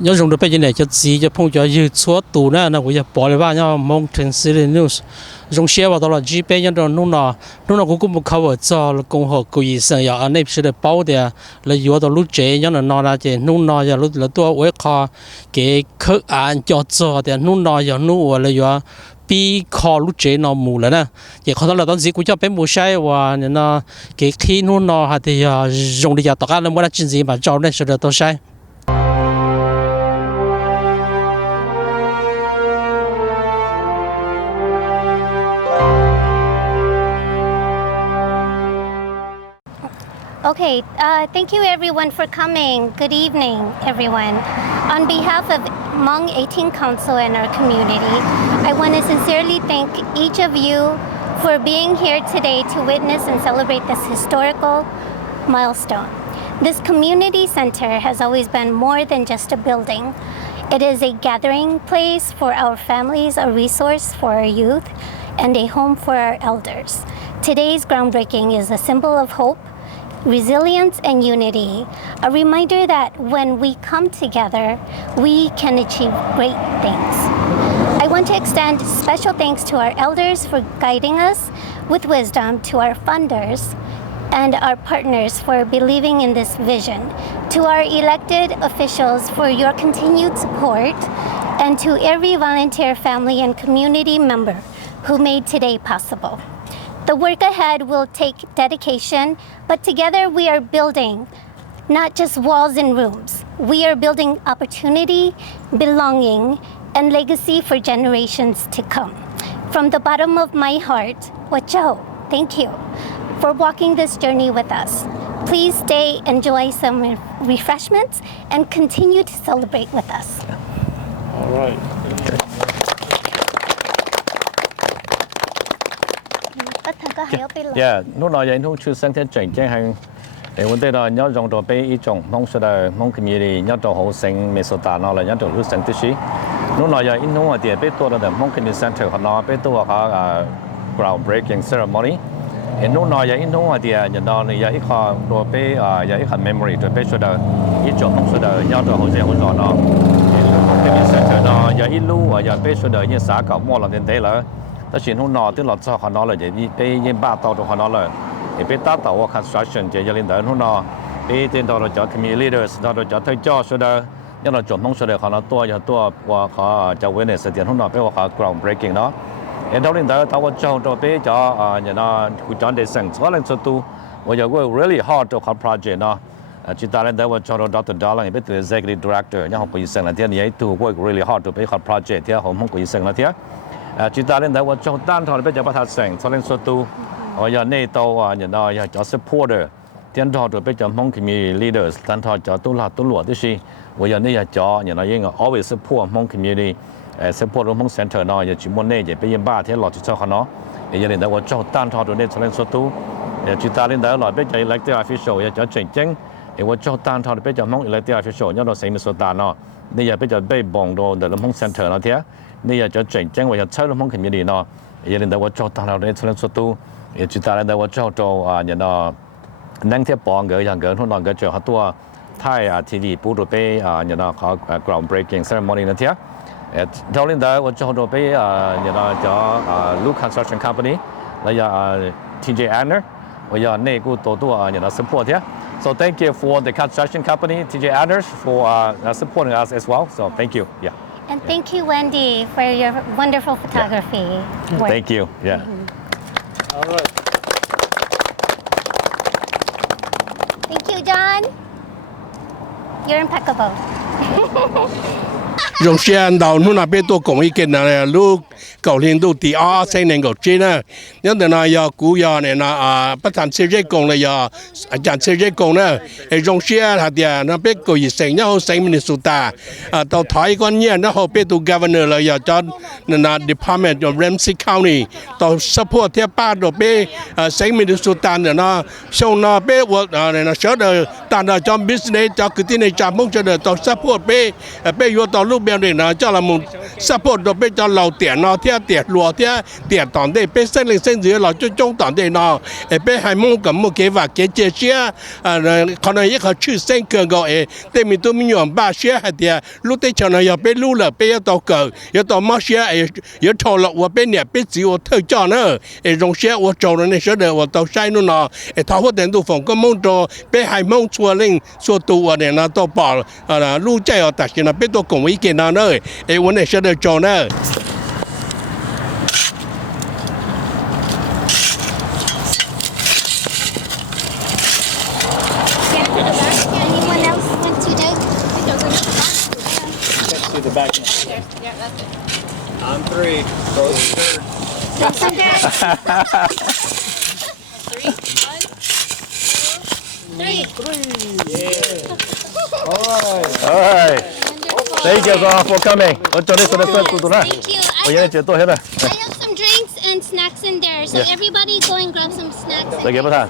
nhớ dùng được bây giờ này cho gì cho phong cho dư số tù nữa nó cũngจะbỏ lại vào nhau mong thành sự news dùng share vào đó là GP nhân đó nó cũng một cover cho công hội của ý sang giờ anh ấy sẽ được bảo để là vừa đó lúc trẻ nhớ là nó là chỉ nó giờ lúc là tôi với kho cái khởi án cho để nó giờ nó là vừa bị kho lúc trẻ nó mù rồi nè chỉ khó là tao chỉ cũng cho bé mù sai và nó cái khi nó thì dùng để giờ tất cả là mỗi lần chuyện gì mà cho nên sẽ được tao sai. Okay, thank you everyone for coming. Good evening, everyone. On behalf of Hmong 18 Council and our community, I want to sincerely thank each of you for being here today to witness and celebrate this historical milestone. This community center has always been more than just a building. It is a gathering place for our families, a resource for our youth, and a home for our elders. Today's groundbreaking is a symbol of hope, resilience, and unity, a reminder that when we come together, we can achieve great things. I want to extend special thanks to our elders for guiding us with wisdom, to our funders and our partners for believing in this vision, to our elected officials for your continued support, and to every volunteer family and community member who made today possible. The work ahead will take dedication, but together we are building not just walls and rooms. We are building opportunity, belonging, and legacy for generations to come. From the bottom of my heart, Wacho, thank you for walking this journey with us. Please stay, enjoy some refreshments, and continue to celebrate with us. All right. Yeah, nó nói vậy nó chưa sang thế chuyển trang hàng, vấn đề là nhớ trong đó bây trong mong sẽ là mong community nhớ trong hồ sinh Minnesota nó là nhớ trong lúc sinh thế nó nói vậy nó là địa bây tôi là mong community center họ nói bây tôi là groundbreaking ceremony, nó nói vậy nó là địa nhận đó là vậy họ rồi bây vậy họ memory rồi bây sẽ là trong mong sẽ là nhớ trong hồ sinh hồ gió nó, community center nó vậy lúc vậy bây sẽ là như xã cầu mua là đến đấy làแต่สิ่งที่นอที่เราชอบเขานอเลยจะไปยิงบ้าต่อตัวเขานอเลยไปตัดต่อว่า construction จะยังเล่นแต่ที่นอไปเดินต่อเราจะ community leaders เราจะ推จ่อสุดเลยยังเราจบต้องสุดเลยเขานอตัวอย่างตัวว่าเขาจะ witness เดียนที่นอไปว่าเขา groundbreaking เนาะเอ็นเราเล่นแต่ถ้าว่าเจ้าตัวไปจะอย่างนั้นคุณจอนเดซังส่วนเรื่องสุดตัวว่าจะ work really hard ตัวเขา project เนาะจิตตาเล่นแต่ว่าเจ้าดร. ดอลลาร์เป็น executive director ยังเขาคุยสังแล้วที่นี่ตัว work really hard ตัวไปเขา project ที่เขาคุยสังแล้วที่จิตตาเล่นแต่ว่าจะด้านทางเป็นจะประทัดแสงส่วนเรื่องสุดตัวว่าอย่างนี้ตัวอย่างนั้นอย่างจะ supporter ที่ทางตัวเป็นจะมอง community leaders ที่ทางจะตัวหลักตัวหลวงที่สิว่าอย่างนี้จะอย่างนั้นยัง always support มอง community support มอง center เนาะอย่างจิมวันนี้จะไปยิงบ้าที่หลอดจิตเจ้าเขาเนาะอย่างนี้แต่ว่าจะด้านทางตัวนี้ส่วนเรื่องสุดตัวจิตตาเล่นแต่หลอดเป็นจะ elected official อย่างจะเจ๋งว่าจะด้านทางเป็นจะมอง elected official อย่างเราเสียงมิสตาเนาะนี่อย่างเป็นจะไปบ่งโดนเดินมอง center เนาะที่นี่อยากจะเจ๋งว่าอยากใช้ลมของ community เนาะอย่างนี้แต่ว่าเจ้าตาเราเนี่ยส่วนสุดตัวจิตตาเราแต่ว่าเจ้าอย่างนั้นนั่งเทียบปองเกยอย่างเกินทุกนอนเกยเจอเขาตัวไทยทีดีปูตัวไปอย่างนั้นเขา groundbreaking ceremony นั่นเทียเราเล่นแต่ว่าเจ้าตัวไปอย่างนั้นจะลูก construction company แล้วอย่าง TJ Adner ว่าอย่างนี้กูตัวอย่างนั้น support เทีย so thank you for the construction company TJ Adner for supporting us as well so thank you yeah And thank you, Wendy, for your wonderful photography work. Thank you. Yeah. All right. Thank you, John. You're impeccable. Dùng xe đầu nó là bên tôi cũng ý kiến là lúc cầu liên tu thì xây nên cầu trên á nhất là giờ cú giờ này là bắt thành xe dây cùng là giờ chặn xe dây cùng nữa dùng xe là thì nó biết cầu gì xây nhau xây Minnesota tàu thái con nhia nó họ biết tu governor là giờ cho là department of Ramsey County tàu support theo ba đồ biết xây Minnesota nữa nó xong nó biết work này nó sợ đời tàn đời cho business cho cái tin này chạm mong cho đời tàu support biết vô tàu lúc 表的呢，叫他们 support 到被叫老点咯，听点罗听点当地被森林甚至老最终当地呢，被海蒙咁么给法给这些可能一个去生个个对面都没有把些还点，路对墙呢要被路了，被要到狗，要到某些要超了我被เนี่ย被只有特叫呢，用些我做了那些的我到晒นู่น呢，他或点都放个蒙着被海蒙出令说多的呢到爆路在要但是呢被多拱一个呢，我那些的做呢。Anyone else want to do? Let's do the back end. Yeah, that's it. On 3. Close third. All right. Thank you for coming. Thank you. I I have some drinks and snacks in there, so everybody go and grab some snacks. 再给不谈。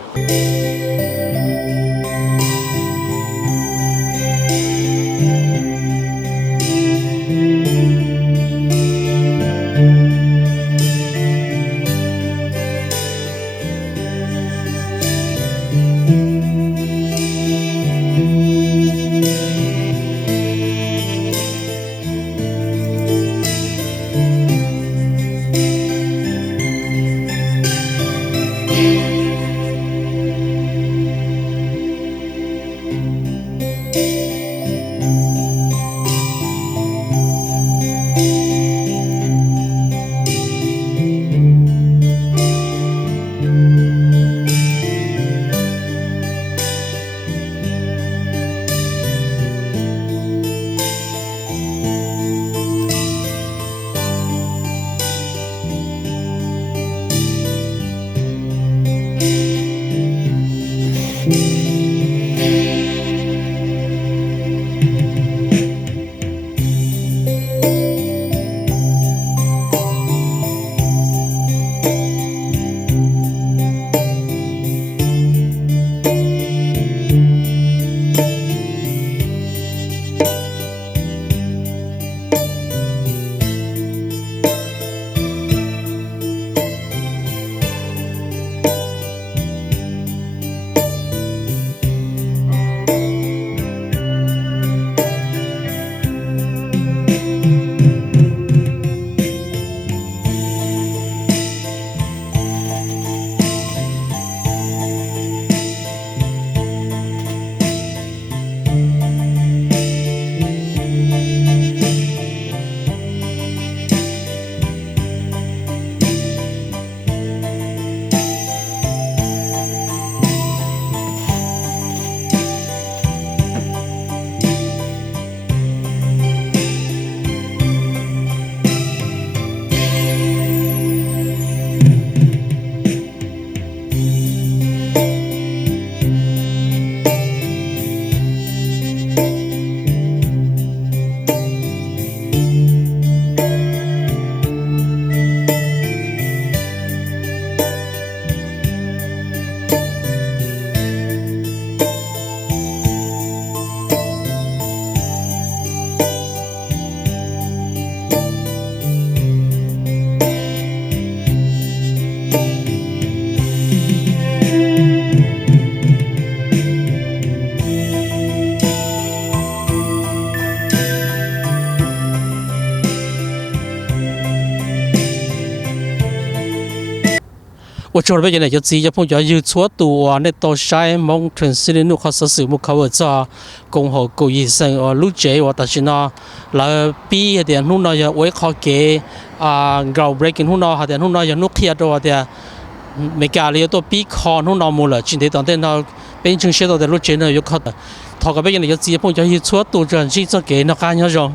我做了别人就自己碰着有错多那到晒蒙城市的路考试时木考我做共和国医生路接我但是呢来毕业的路呢要我考给Groungbreaking 路呢还的路呢要路开多的没家里多毕考路呢没了今天当天呢变成学到的路接呢有考的他个别人就自己碰着有错多这样子做给那干要用